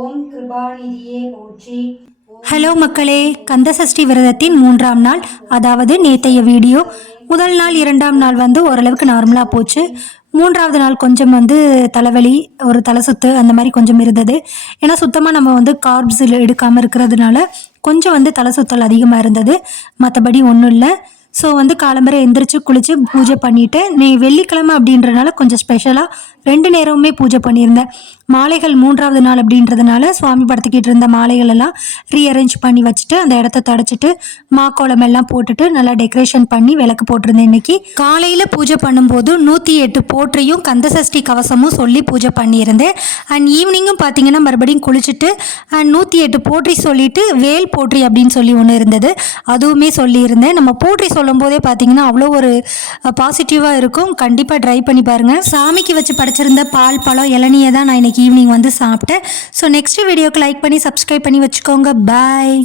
ஓம் கிருபாநிதியே போற்றி. ஹலோ மக்களே, கந்தசஷ்டி விரதத்தின் 3ஆம் நாள், அதாவது நேற்றைய வீடியோ. முதல் நாள் 2ஆம் நாள் ஓரளவுக்கு நார்மலாக போச்சு. 3ஆவது நாள் கொஞ்சம் தலைவலி, ஒரு தலை சுத்து அந்த மாதிரி கொஞ்சம் இருந்தது. ஏன்னா சுத்தமாக நம்ம கார்ப்ஸ் எடுக்காமல் இருக்கிறதுனால கொஞ்சம் தலை சுத்தல் அதிகமாக இருந்தது. மற்றபடி ஒன்றும் இல்லை. ஸோ காலம்பரை எந்திரிச்சு குளித்து பூஜை பண்ணிவிட்டு, வெள்ளிக்கிழமை அப்படின்றனால கொஞ்சம் ஸ்பெஷலாக 2 நேரமுமே பூஜை பண்ணியிருந்தேன். மாலைகள் 3ஆவது நாள் அப்படின்றதுனால சுவாமி படுத்திக்கிட்டு இருந்த மாலைகள் எல்லாம் ரீஅரேஞ்ச் பண்ணி வச்சுட்டு அந்த இடத்த தொடச்சிட்டு மாக்கோளம் எல்லாம் போட்டுட்டு நல்லா டெக்கரேஷன் பண்ணி விளக்கு போட்டிருந்தேன். இன்னைக்கு காலையில் பூஜை பண்ணும்போது 108 போற்றியும் கந்தசஷ்டி கவசமும் சொல்லி பூஜை பண்ணியிருந்தேன். அண்ட் ஈவினிங்கும் பார்த்தீங்கன்னா மறுபடியும் குளிச்சுட்டு 108 போற்றி சொல்லிட்டு வேல் போற்றி அப்படின்னு சொல்லி ஒன்று இருந்தது, அதுவுமே சொல்லியிருந்தேன். நம்ம போற்றி சொல்லும் போதே பார்த்தீங்கன்னா அவ்வளோ ஒரு பாசிட்டிவாக இருக்கும். கண்டிப்பாக ட்ரை பண்ணி பாருங்கள். சாமிக்கு வச்சு படைச்சிருந்த பால் பழம் இளநியை தான் நான் இன்னைக்கு ஈவினிங் சாப்பிட்டேன். ஸோ நெக்ஸ்ட் வீடியோக்கு லைக் பண்ணி சப்ஸ்கிரைப் பண்ணி வச்சுக்கோங்க. பாய்.